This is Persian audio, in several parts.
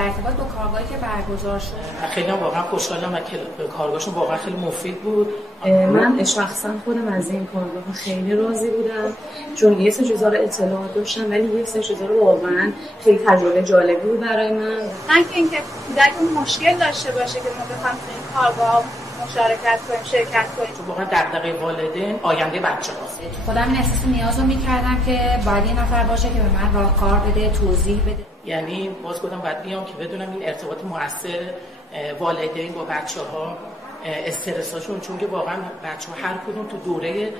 در ارتباط با کارگاهی که برگزار شد خیلی واقعا خوشحالم و کارگاهشون واقعا خیلی مفید بود. من شخصا خودم از این کارگاه خیلی راضی بودم، چون یه سری چیزا رو اطلاعات داشتم ولی یه سری چیزا رو واقعا خیلی تجربه جالبی بود برای من. اینکه کودک مشکل داشته باشه که ما بخوام تو این کارگاه مشارکت کنیم، شرکت کنیم. چون واقعا دغدغه والدین آینده بچه‌هاست. خودم این احساس نیاز رو می‌کردم که باید یه نفر باشه که به من راهکار بده، توضیح بده. یعنی باز گفتم باید بیام که بدونم این ارتباط مؤثر والدین با بچه‌ها، استرساشون، چون که واقعا بچه‌ها هر کدوم تو دوره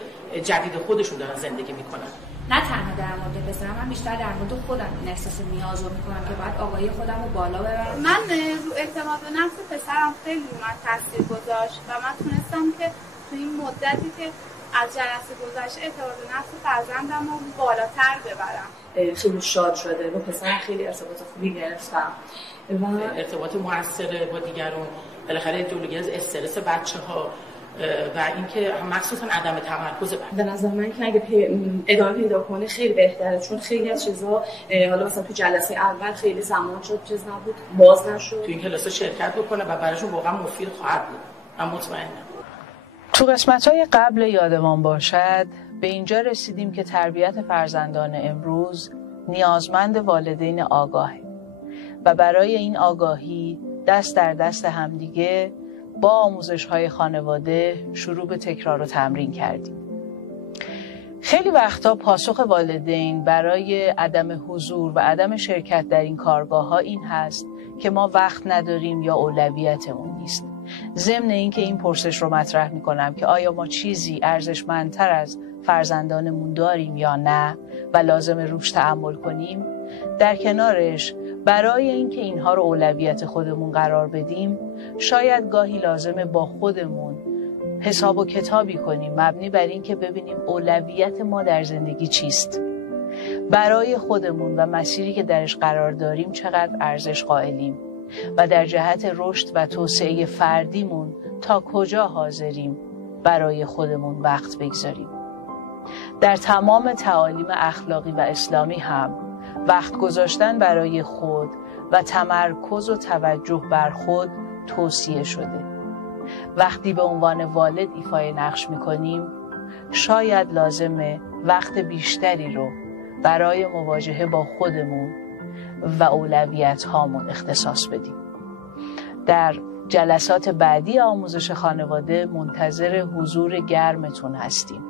جدید خودشون دارن زندگی میکنن. نه تنها در مورد پسرم، من بیشتر در مورد خودم این احساس نیاز رو میکنم که باید آگاهی خودم رو بالا ببرم. من رو اعتماد به نفس پسرم خیلی من تاثیر گذاشت و من تونستم که تو این مدتی که از جلسه گذشته اعتماد به نفس فرزندم رو بالاتر ببرم. خیلی شاد شده، با پسرم خیلی ارتباط خوبی گرفتم و ارتباط موثر با دیگران، بالاخره جلوگیری از استرس بچه‌ها و اینکه مخصوصا عدم تمرکز. به نظر من که اگه ادامه پیدا کنه خیلی بهتره، چون خیلی از چیزا حالا مثلا تو جلسه اول خیلی زمان شد چیز نبود، باز نشد، تو این کلاس شرکت بکنه و براشون واقعا مفید خواهد بود. من مطمئنم. تو قسمت‌های قبل یادمان باشد به اینجا رسیدیم که تربیت فرزندان امروز نیازمند والدین آگاهه و برای این آگاهی دست در دست همدیگه با آموزش‌های خانواده شروع به تکرار و تمرین کردیم. خیلی وقتا پاسخ والدین برای عدم حضور و عدم شرکت در این کارگاه‌ها این هست که ما وقت نداریم یا اولویتمون نیست. ضمن اینکه این پرسش رو مطرح می‌کنم که آیا ما چیزی ارزشمندتر از فرزندانمون داریم یا نه و لازم روش تأمل کنیم، در کنارش برای اینکه اینها رو اولویت خودمون قرار بدیم شاید گاهی لازمه با خودمون حساب و کتابی کنیم مبنی بر اینکه ببینیم اولویت ما در زندگی چیست، برای خودمون و مسیری که درش قرار داریم چقدر ارزش قائلیم و در جهت رشد و توسعه فردیمون تا کجا حاضریم برای خودمون وقت بگذاریم. در تمام تعالیم اخلاقی و اسلامی هم وقت گذاشتن برای خود و تمرکز و توجه بر خود توصیه شده. وقتی به عنوان والد ایفای نقش می‌کنیم، شاید لازمه وقت بیشتری رو برای مواجهه با خودمون و اولویت هامون اختصاص بدیم. در جلسات بعدی آموزش خانواده منتظر حضور گرمتون هستیم.